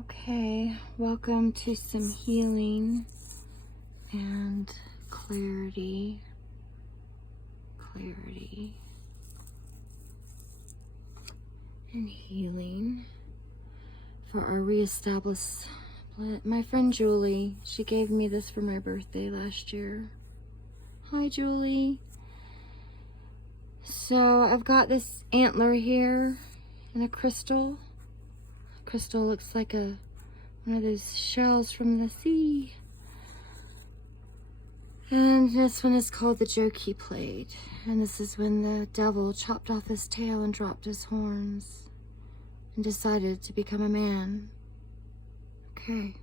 Okay, welcome to some healing and clarity and healing for our reestablished blood. My friend Julie, she gave me this for my birthday last year. Hi, Julie. So I've got this antler here and a crystal. Crystal looks like one of those shells from the sea. And this one is called the joke he played. And this is when the devil chopped off his tail and dropped his horns and decided to become a man. Okay.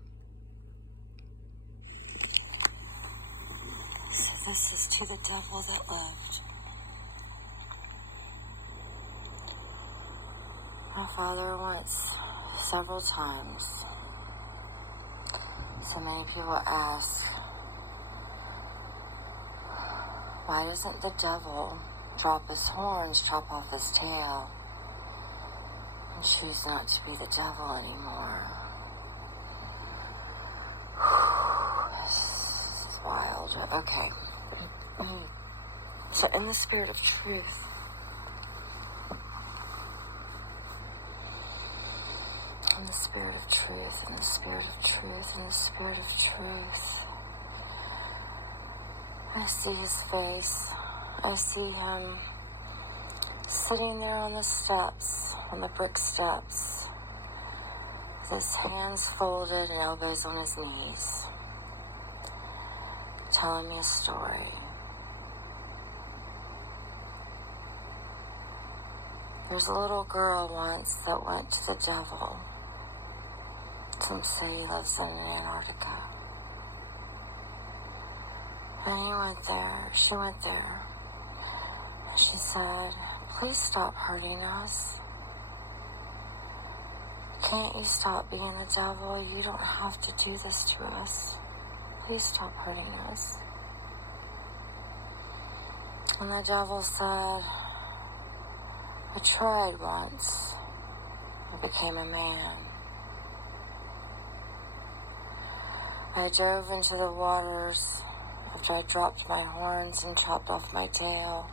So this is to the devil that lived. My father once, several times, so many people ask, why doesn't the devil drop his horns, chop off his tail, and choose not to be the devil anymore? This is wild. Okay. So in the spirit of truth, in the spirit of truth, in the spirit of truth, in the spirit of truth, I see his face. I see him sitting there on the steps, on the brick steps, with his hands folded and elbows on his knees, telling me a story. There's a little girl once that went to the devil. Some say he lives in Antarctica. And he went there, she went there, and she said, please stop hurting us. Can't you stop being the devil? You don't have to do this to us. Please stop hurting us. And the devil said, I tried once. I became a man. I dove into the waters after I dropped my horns and chopped off my tail.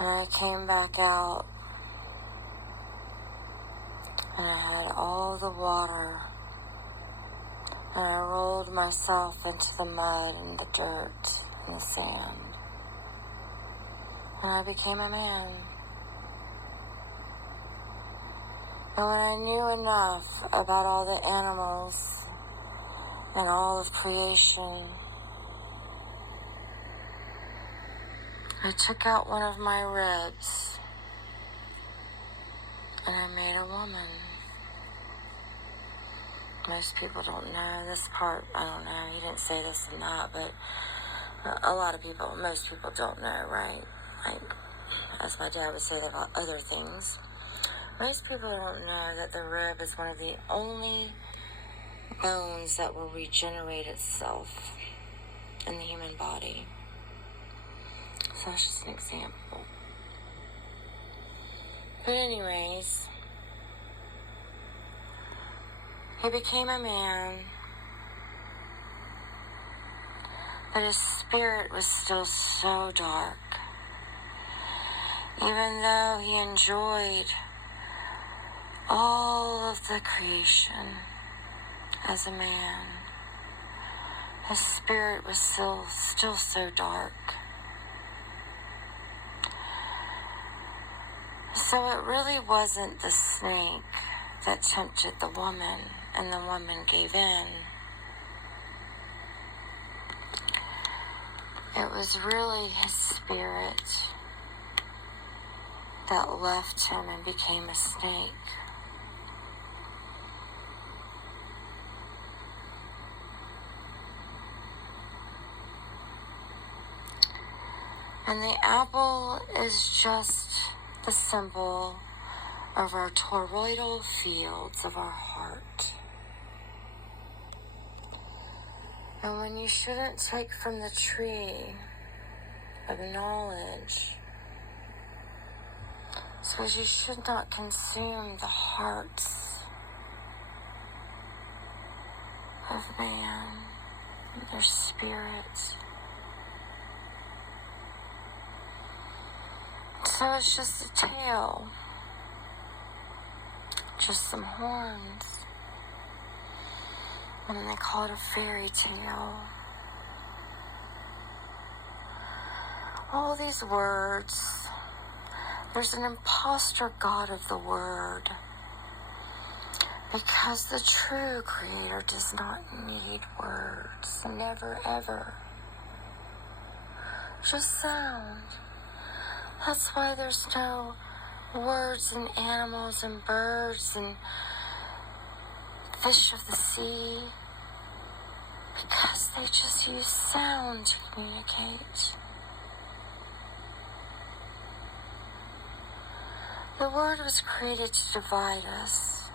And I came back out, and I had all the water, and I rolled myself into the mud and the dirt and the sand, and I became a man. And when I knew enough about all the animals and all of creation, I took out one of my ribs and I made a woman. Most people don't know this part. I don't know. He didn't say this and that, but a lot of people, most people don't know, right? Like, as my dad would say about other things. Most people don't know that the rib is one of the only bones that will regenerate itself in the human body. So that's just an example. But anyways, he became a man, but his spirit was still so dark. Even though he enjoyed all of the creation as a man, his spirit was still so dark. So it really wasn't the snake that tempted the woman and the woman gave in. It was really his spirit that left him and became a snake. And the apple is just the symbol of our toroidal fields of our heart. And when you shouldn't take from the tree of knowledge, So you should not consume the hearts of man and their spirits. So it's just a tail, just some horns, and they call it a fairy tale. All these words, there's an imposter god of the word, because the true creator does not need words, never ever, just sound. That's why there's no words in animals and birds and fish of the sea, because they just use sound to communicate. The word was created to divide us.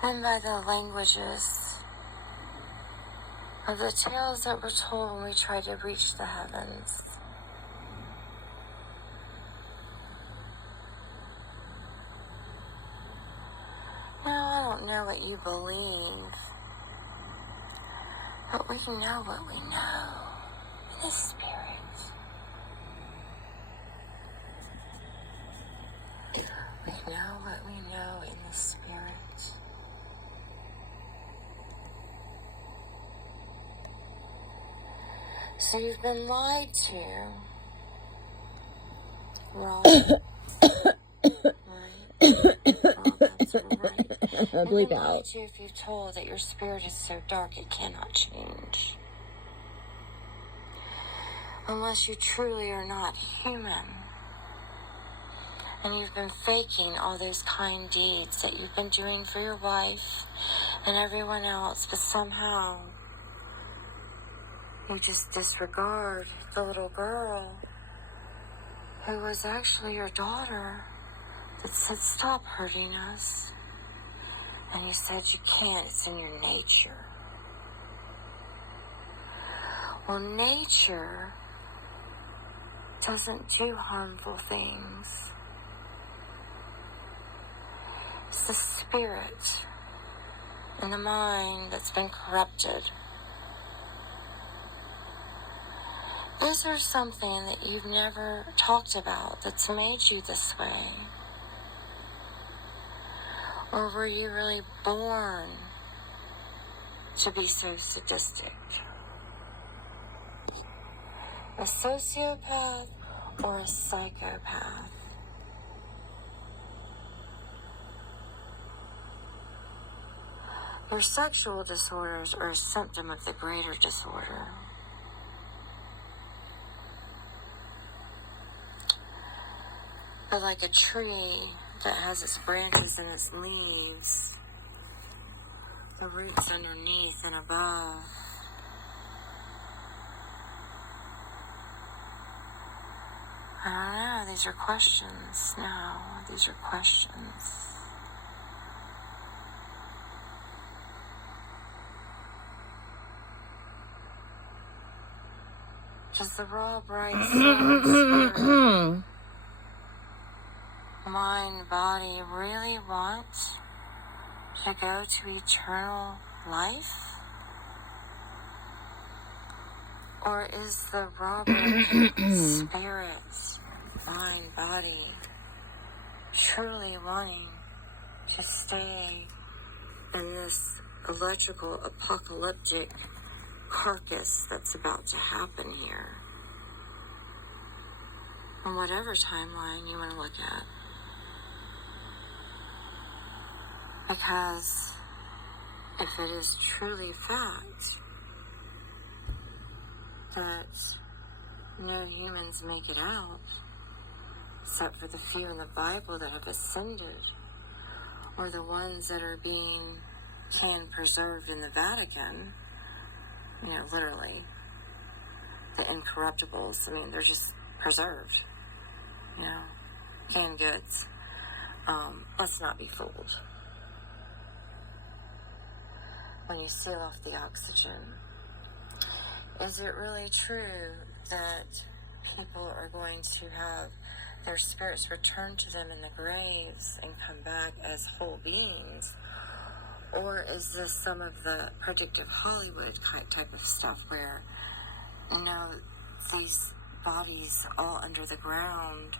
Then by the languages of the tales that were told when we tried to reach the heavens. Now, I don't know what you believe, but we know what we know in the spirit. We know what we know in the spirit. So you've been lied to, wrong, right? Wrong, that's right. You've been lied to if you've told that your spirit is so dark it cannot change. Unless you truly are not human. And you've been faking all those kind deeds that you've been doing for your wife and everyone else, but somehow you just disregard the little girl who was actually your daughter that said, "Stop hurting us." And you said you can't, it's in your nature. Well, nature doesn't do harmful things. It's the spirit and the mind that's been corrupted. Is there something that you've never talked about that's made you this way? Or were you really born to be so sadistic? A sociopath or a psychopath? Your sexual disorders are a symptom of the greater disorder. But like a tree that has its branches and its leaves, the roots underneath and above, I don't know, these are questions now. These are questions. Does the raw, bright soul spirit, mind, body really want to go to eternal life? Or is the raw, bright spirit, mind, body truly wanting to stay in this electrical apocalyptic carcass that's about to happen here, on whatever timeline you want to look at? Because if it is truly fact that no humans make it out, except for the few in the Bible that have ascended, or the ones that are being preserved in the Vatican, you know, literally, the incorruptibles, I mean, they're just preserved, you know, canned goods. Let's not be fooled. When you seal off the oxygen, is it really true that people are going to have their spirits return to them in the graves and come back as whole beings? Or is this some of the predictive Hollywood type of stuff where, these bodies all under the ground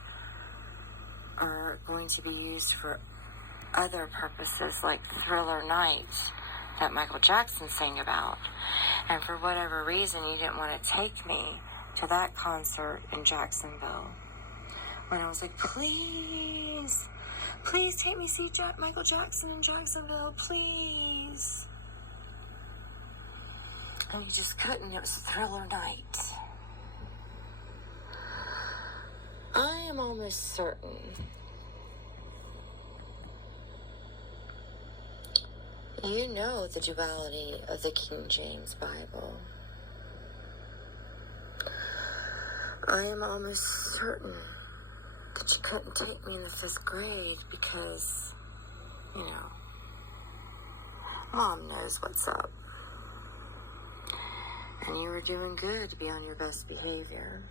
are going to be used for other purposes, like Thriller Night that Michael Jackson sang about? And for whatever reason, you didn't want to take me to that concert in Jacksonville. When I was like, please take me see Michael Jackson in Jacksonville, please. And you just couldn't. It was Thriller Night. I am almost certain you know the duality of the King James Bible. I am almost certain that you couldn't take me in the 5th grade because, Mom knows what's up. And you were doing good to be on your best behavior.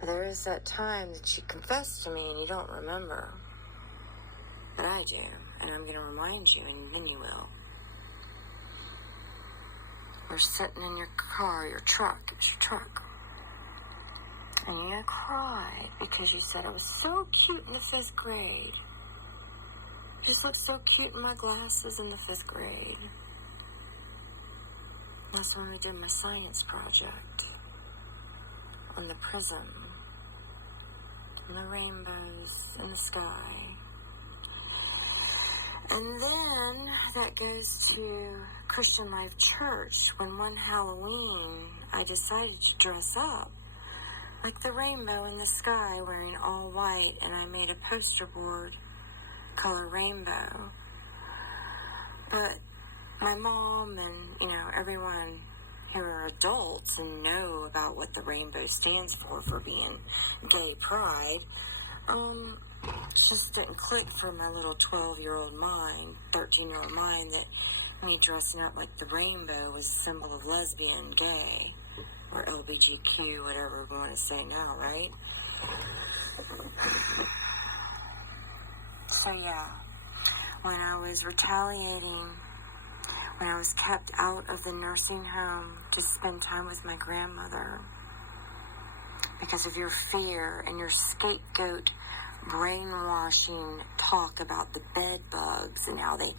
But there is that time that you confessed to me and you don't remember. But I do, and I'm going to remind you, and then you will. We're sitting in your car, your truck. It's your truck. And you cried because you said I was so cute in the 5th grade. I just looked so cute in my glasses in the 5th grade. That's when we did my science project on the prism and the rainbows in the sky. And then that goes to Christian Life Church when one Halloween I decided to dress up like the rainbow in the sky, wearing all white, and I made a poster board color rainbow. But my mom and, everyone who are adults and know about what the rainbow stands for being gay pride, it just didn't click for my little 12-year-old mind, 13-year-old mind, that me dressing up like the rainbow was a symbol of lesbian, gay, or LGBTQ, whatever we want to say now, right? So yeah, when I was retaliating, when I was kept out of the nursing home to spend time with my grandmother because of your fear and your scapegoat brainwashing talk about the bed bugs and how they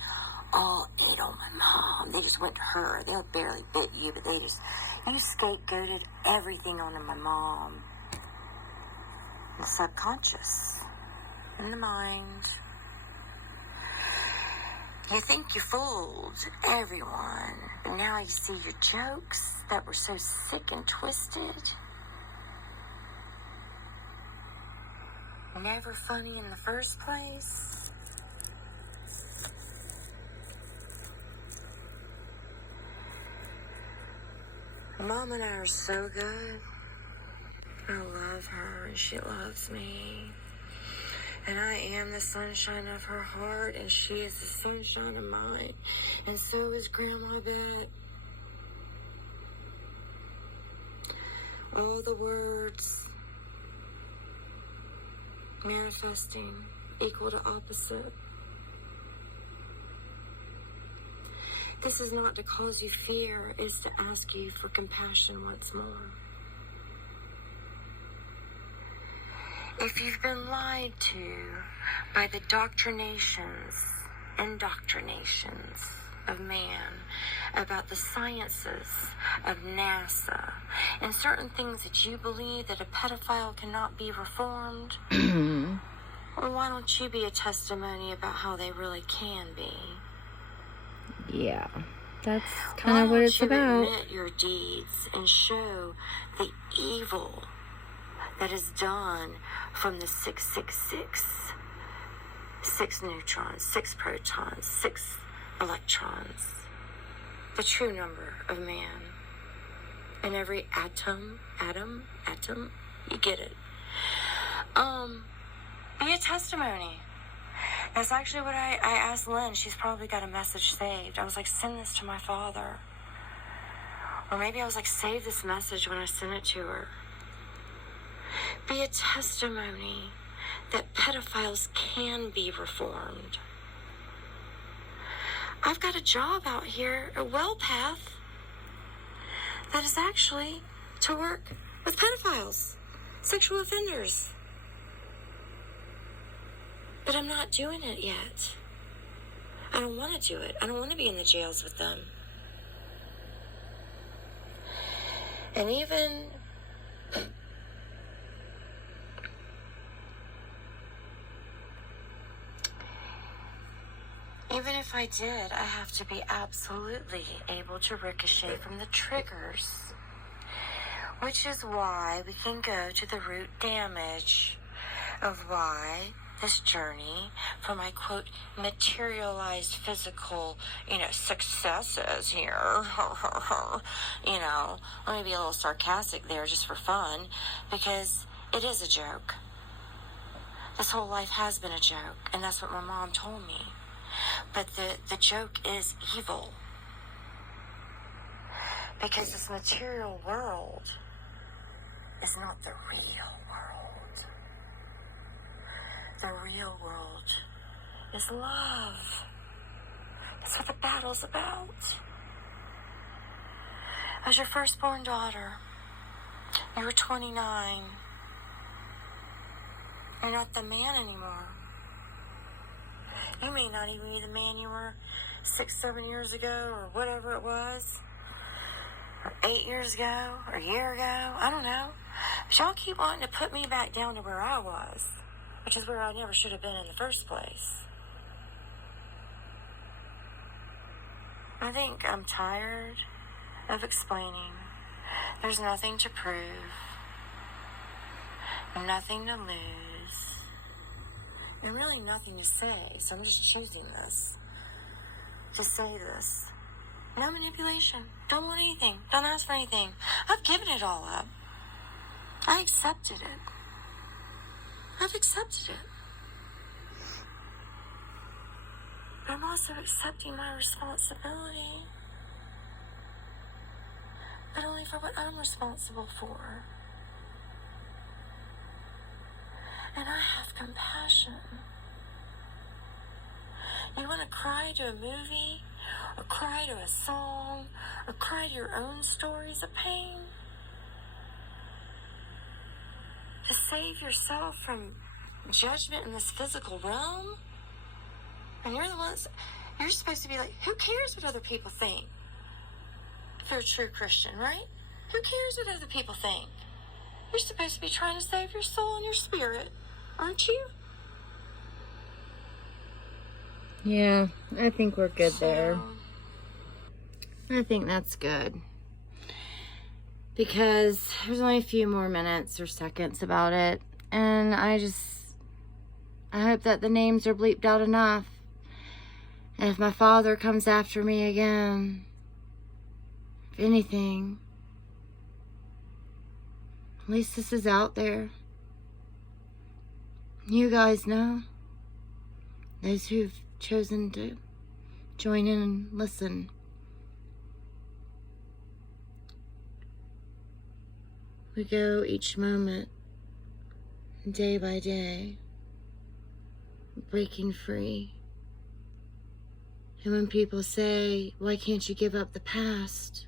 all ate on my mom. They just went to her. They barely bit you, but you scapegoated everything onto my mom. The subconscious, in the mind. You think you fooled everyone, but now you see your jokes that were so sick and twisted. Never funny in the first place. Mom and I are so good. I love her and she loves me. And I am the sunshine of her heart and she is the sunshine of mine. And so is Grandma Bet. All the words manifesting equal to opposite. This is not to cause you fear, it's to ask you for compassion once more. If you've been lied to by the indoctrinations of man about the sciences of NASA and certain things that you believe that a pedophile cannot be reformed, well, why don't you be a testimony about how they really can be? Yeah, that's kind of what it's about. Why don't you admit your deeds and show the evil that is done from the 666, 6 neutrons, 6 protons, 6 electrons, the true number of man. And every atom, you get it. Be a testimony. That's actually what I asked Lynn. She's probably got a message saved. I was like, send this to my father. Or maybe I was like, save this message when I sent it to her. be a testimony that pedophiles can be reformed. I've got a job out here, a well path, that is actually to work with pedophiles, sexual offenders. But I'm not doing it yet. I don't want to do it. I don't want to be in the jails with them. And even if I did, I have to be absolutely able to ricochet from the triggers. Which is why we can go to the root damage of why this journey for my, quote, materialized physical, successes here. Let me be a little sarcastic there just for fun, because it is a joke. This whole life has been a joke, and that's what my mom told me. But the joke is evil. Because this material world is not the real world. The real world is love. That's what the battle's about. As your firstborn daughter, you were 29. You're not the man anymore. You may not even be the man you were 6, 7 years ago, or whatever it was, or 8 years ago, or a year ago. I don't know. But y'all keep wanting to put me back down to where I was, which is where I never should have been in the first place. I think I'm tired of explaining. There's nothing to prove, nothing to lose, and really nothing to say. So I'm just choosing to say this. No manipulation. Don't want anything. Don't ask for anything. I've given it all up. I accepted it. I've accepted it. But I'm also accepting my responsibility. But only for what I'm responsible for. And I have compassion. You want to cry to a movie, or cry to a song, or cry to your own stories of pain? To save yourself from judgment in this physical realm? And you're supposed to be like, who cares what other people think? If you're a true Christian, right? Who cares what other people think? You're supposed to be trying to save your soul and your spirit, aren't you? Yeah, I think we're good there. I think that's good. Because there's only a few more minutes or seconds about it. And I hope that the names are bleeped out enough. And if my father comes after me again, if anything, at least this is out there. You guys know. Those who've chosen to join in and listen. We go each moment, day by day, breaking free. And when people say, why can't you give up the past?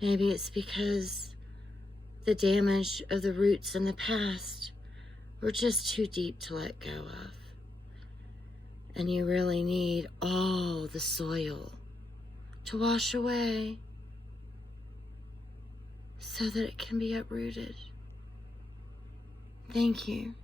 Maybe it's because the damage of the roots in the past were just too deep to let go of. And you really need all the soil to wash away so that it can be uprooted. Thank you.